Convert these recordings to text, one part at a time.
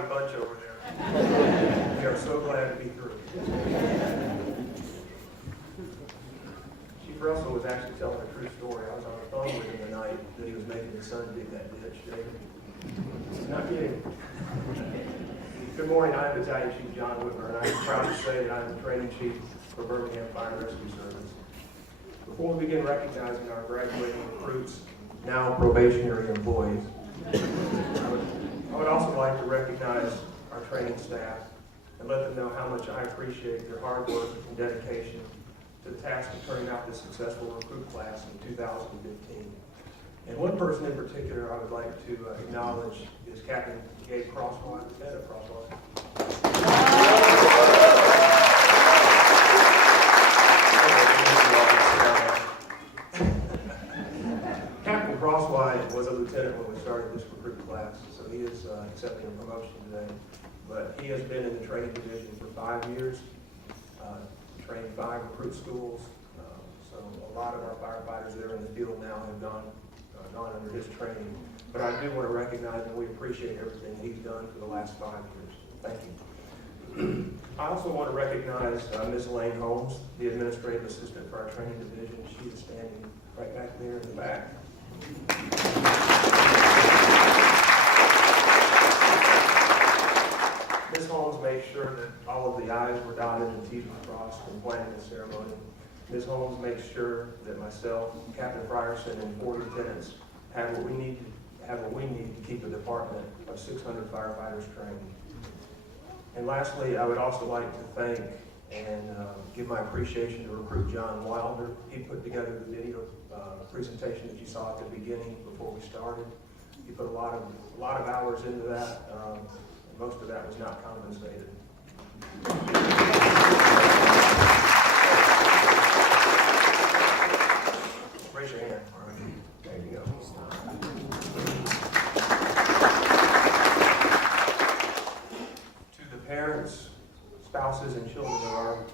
rowdy bunch over there. We are so glad to be through. Chief Russell was actually telling a true story. I was on the phone with him the night that he was making his son dig that ditch. Not kidding. Good morning, I'm Battalion Chief John Whitmer, and I'm proud to say that I'm the training chief for Birmingham Fire and Rescue Service. Before we begin recognizing our graduating recruits, now probationary employees, I would also like to recognize our training staff and let them know how much I appreciate their hard work and dedication to the task of turning out this successful recruit class in 2015. And one person in particular I would like to acknowledge is Captain Gabe Crosswine, Lieutenant Crosswine. Captain Crosswine was a lieutenant when we started this recruit class, so he is accepting a promotion today. But he has been in the training division for 5 years, trained 5 recruit schools. So a lot of our firefighters that are in the field now have gone under his training. But I do want to recognize and we appreciate everything he's done for the last 5 years. Thank you. I also want to recognize Ms. Elaine Holmes, the administrative assistant for our training division. She is standing right back there in the back. Ms. Holmes made sure that all of the I's were dotted and T's were crossed in planning the ceremony. Ms. Holmes makes sure that myself, Captain Frierson, and 4 lieutenants have what we need to keep a department of 600 firefighters trained. And lastly, I would also like to thank and give my appreciation to Recruit John Wilder. He put together the video presentation that you saw at the beginning before we started. He put a lot of hours into that, and most of that was not compensated. Raise your hand. All right. There you go. To the parents, spouses, and children of our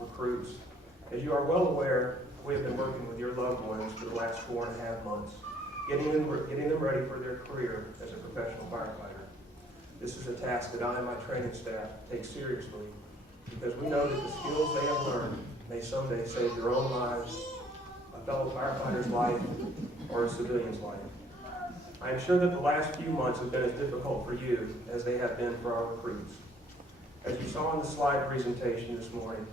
recruits, as you are well aware, we have been working with your loved ones for the last 4.5 months, getting them ready for their career as a professional firefighter. This is a task that I and my training staff take seriously because we know that the skills they have learned may someday save their own lives, a fellow firefighter's life, or a civilian's life. I am sure that the last few months have been as difficult for you as they have been for our recruits. As you saw in the slide presentation this morning,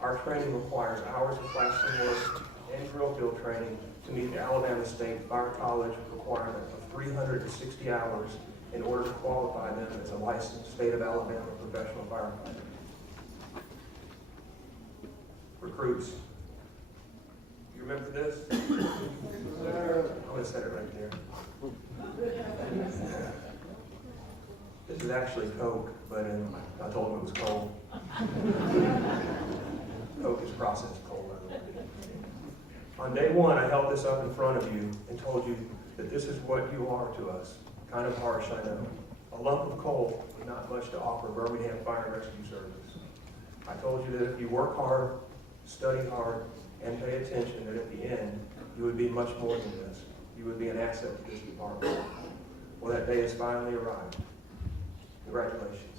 our training requires hours of classroom work and drill field training to meet the Alabama State Fire College requirement of 360 hours in order to qualify them as a licensed state of Alabama professional firefighter. Recruits, you remember this? I'm going to set it right there. This is actually Coke, but I told him it was cold. Coke is processed cold, by the way. On day 1, I held this up in front of you and told you that this is what you are to us. Kind of harsh, I know. A lump of coal with not much to offer Birmingham Fire and Rescue Service. I told you that if you work hard, study hard, and pay attention, that at the end, you would be much more than this. You would be an asset to this department. Well, that day has finally arrived. Congratulations.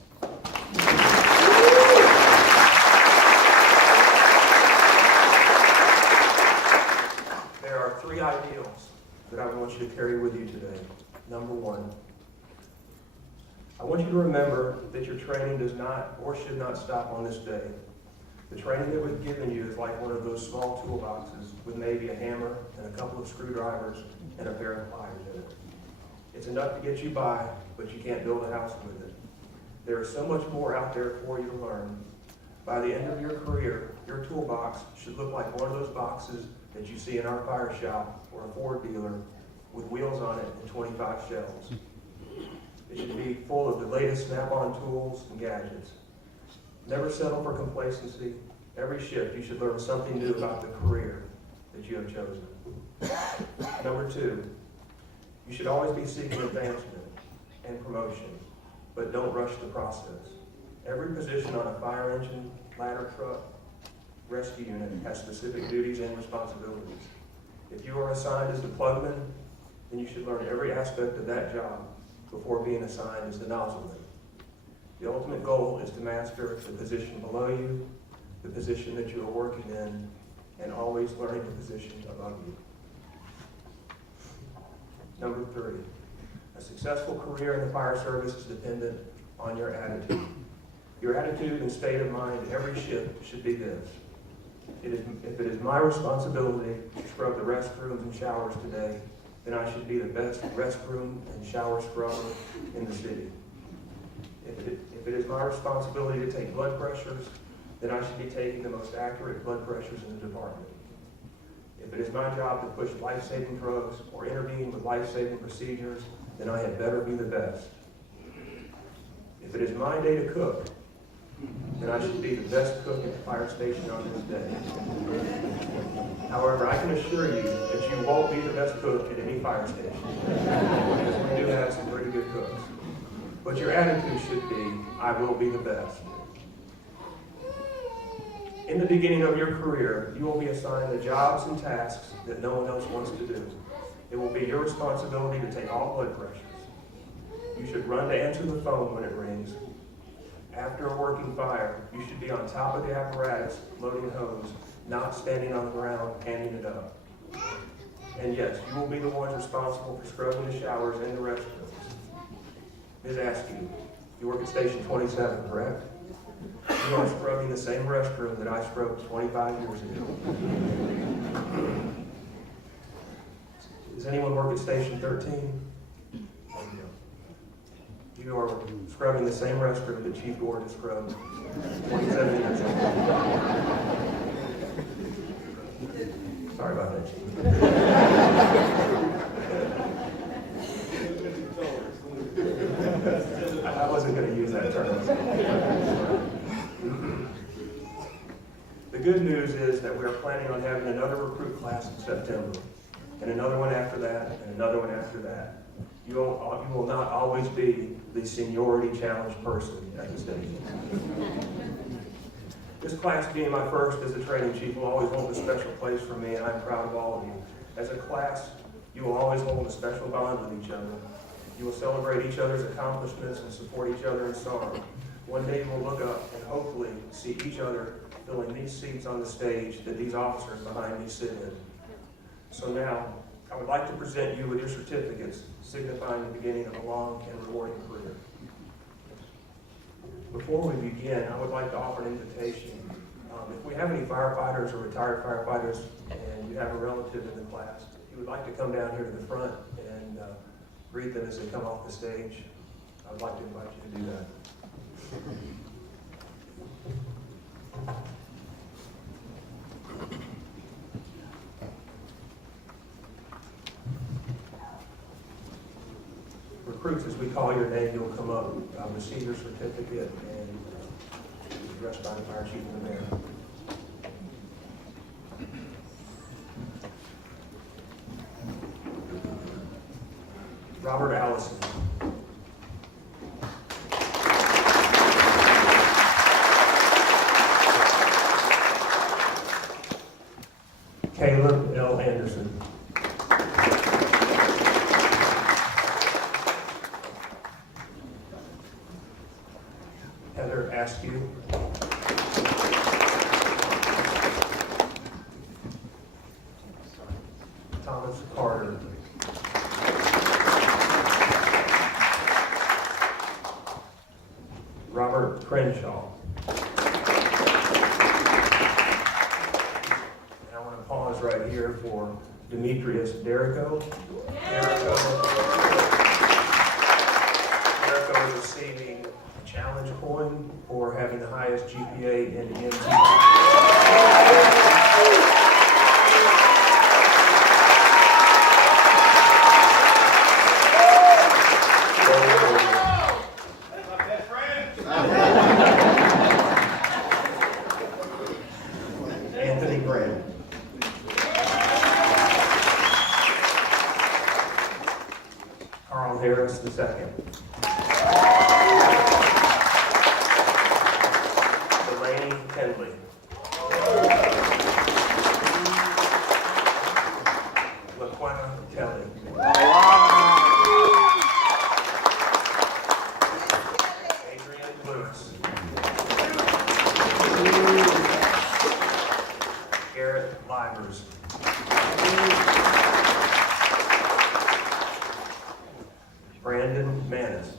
There are 3 ideals that I want you to carry with you today. Number 1, I want you to remember that your training does not or should not stop on this day. The training that we've given you is like one of those small toolboxes with maybe a hammer and a couple of screwdrivers and a pair of pliers in it. It's enough to get you by, but you can't build a house with it. There is so much more out there for you to learn. By the end of your career, your toolbox should look like one of those boxes that you see in our fire shop or a Ford dealer with wheels on it and 25 shells. It should be full of the latest snap-on tools and gadgets. Never settle for complacency. Every shift you should learn something new about the career that you have chosen. Number 2, you should always be seeking advancement and promotion, but don't rush the process. Every position on a fire engine, ladder truck, rescue unit has specific duties and responsibilities. If you are assigned as the plugman, then you should learn every aspect of that job before being assigned as the nozzleman. The ultimate goal is to master the position below you, the position that you are working in, and always learning the position above you. Number 3, a successful career in the fire service is dependent on your attitude. Your attitude and state of mind every shift should be this. If it is my responsibility to scrub the restrooms and showers today, then I should be the best restroom and shower scrubber in the city. If it is my responsibility to take blood pressures, then I should be taking the most accurate blood pressures in the department. If it is my job to push life-saving drugs or intervene with life-saving procedures, then I had better be the best. If it is my day to cook, then I should be the best cook at the fire station on this day. However, I can assure you that you won't be the best cook at any fire station, because we do have some pretty good cooks. But your attitude should be, I will be the best. In the beginning of your career, you will be assigned the jobs and tasks that no one else wants to do. It will be your responsibility to take all blood pressures. You should run to answer the phone when it rings. After a working fire, you should be on top of the apparatus, loading hose, not standing on the ground, handing it up. And yes, you will be the ones responsible for scrubbing the showers and the restrooms. Ms. Askew, you work at Station 27, correct? You are scrubbing the same restroom that I scrubbed 25 years ago. Does anyone work at Station 13? You are scrubbing the same restroom that Chief Gordon scrubbed 27 years ago. Sorry about that, Chief. I wasn't going to use that term. The good news is that we are planning on having another recruit class in September, and another one after that, and another one after that. You will not always be the seniority challenged person at the station. This class being my first as a training chief will always hold a special place for me, and I'm proud of all of you. As a class, you will always hold a special bond with each other. You will celebrate each other's accomplishments and support each other in sorrow. One day you will look up and hopefully see each other filling these seats on the stage that these officers behind me sit in. So now, I would like to present you with your certificates, signifying the beginning of a long and rewarding career. Before we begin, I would like to offer an invitation. If we have any firefighters or retired firefighters and you have a relative in the class, if you would like to come down here to the front and greet them as they come off the stage, I would like to invite you to do that. Recruits, as we call your name, you'll come up, receive your certificate, and be addressed by the fire chief and the mayor. Robert Allison. Caleb L. Anderson. Heather Askew. Thomas Carter. Robert Crenshaw. And I want to pause right here for Demetrius Derrico. Derrico is receiving a challenge coin for having the highest GPA in EMT. Anthony Grant. Carl Harris II. Delaney Kendley. LaQuenna Kelly. Adrian Blue. Brandon Manis.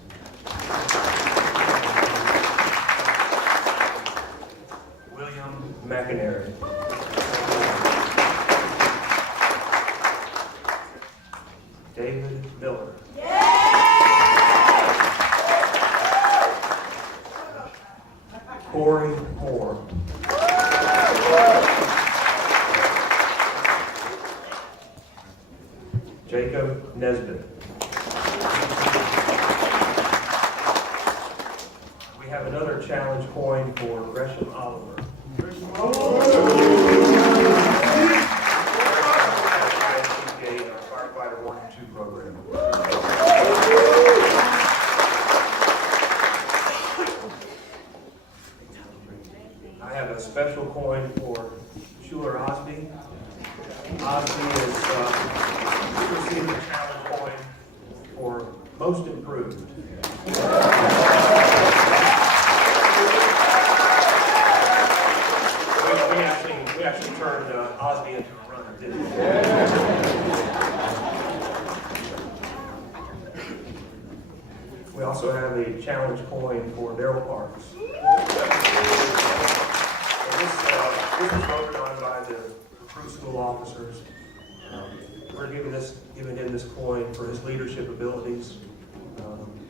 William McInerney. David Miller. Corey Moore. Jacob Nesbitt. We have another challenge coin for Gresham Oliver. Our firefighter 1 and 2 program. I have a special coin for Schuler Osby. Osby is received a challenge coin for most improved. We actually turned Osby into a runner, didn't we? We also have a challenge coin for Daryl Parks. This was voted on by the recruit school officers. We're giving him this coin for his leadership abilities.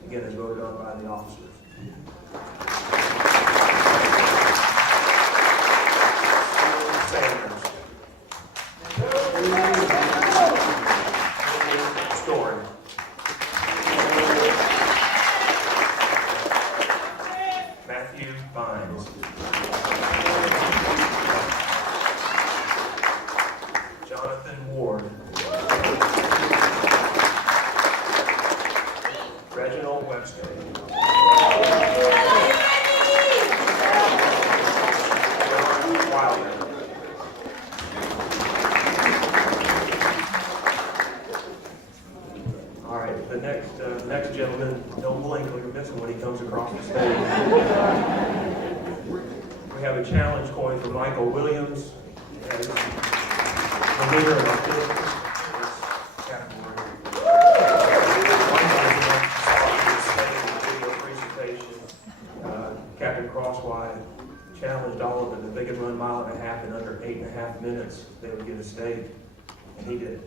Again, as voted on by the officers. Sanders. Story. Matthew Vines. Jonathan Ward. Reginald Webster. John Wilder. All right, the next gentleman, don't blink or you're missing when he comes across the stage. We have a challenge coin for Michael Williams. As the leader of our category. Captain Crosswide challenged all of them. If they could run 1.5 miles in under 8.5 minutes, they would get a state, and he did.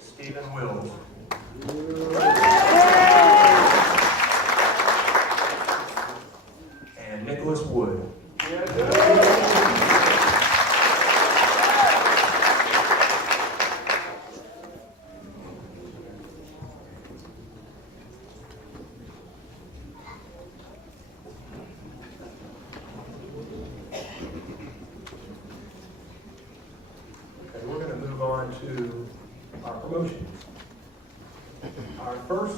Stephen Wills. And Nicholas Wood. We're going to move on to our promotion.